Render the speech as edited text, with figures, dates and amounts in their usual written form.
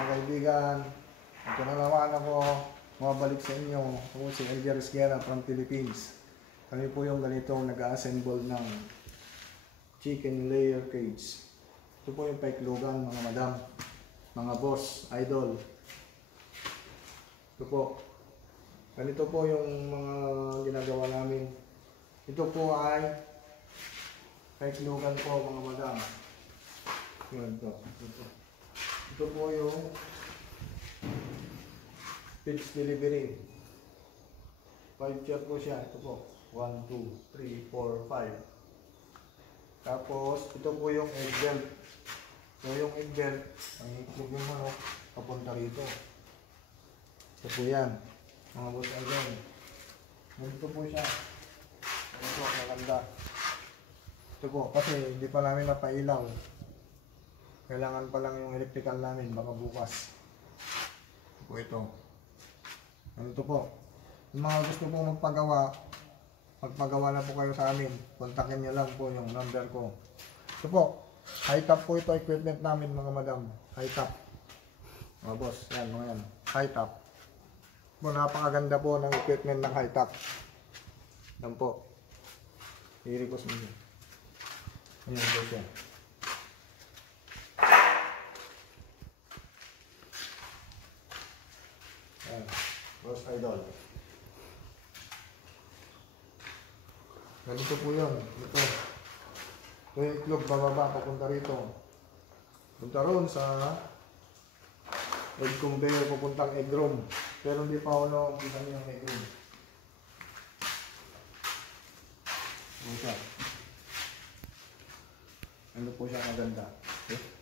Mga kaibigan, ito na naman ako mabalik sa inyo. Ako si Elger Esguera from Philippines. Kami po yung ganitong nag-assemble ng chicken layer cage. Ito po yung paiklugan mga madam, mga boss, idol. Ito po. Ganito po yung mga ginagawa namin. Ito po ay paiklugan po mga madam. Yun po. Ito po yung pitch delivery. 5 chair po siya. Ito po. 1, 2, 3, 4, 5. Tapos, ito po yung egg belt. So, yung egg belt, ang itlog yung manok, papunta rito. Ito po yan. Mga boss idol. Ganito po siya. Ito po, maganda. Ito po, kasi hindi pa namin napailaw. Kailangan pa lang yung electrical namin, baka bukas. Ito po ito. Ganito po. Yung mga gusto po magpagawa na po kayo sa amin. Kontakin nyo lang po yung number ko. Ito po. High top po ito equipment namin mga madam. High top. Mga boss. Yan mga yan. High top. Po, napakaganda po ng equipment ng high top. Yan po. I-request mo yun. Ayan po siya. Ayan. Boss idol. Ganito po yun. Ito. Ito yung itlog bababa. Papunta rito. Punta roon sa egg conveyor. Pupuntang egg room. Pero hindi pa ako nakakita niyo yung egg room. Ano siya? Ano po siya maganda? Okay?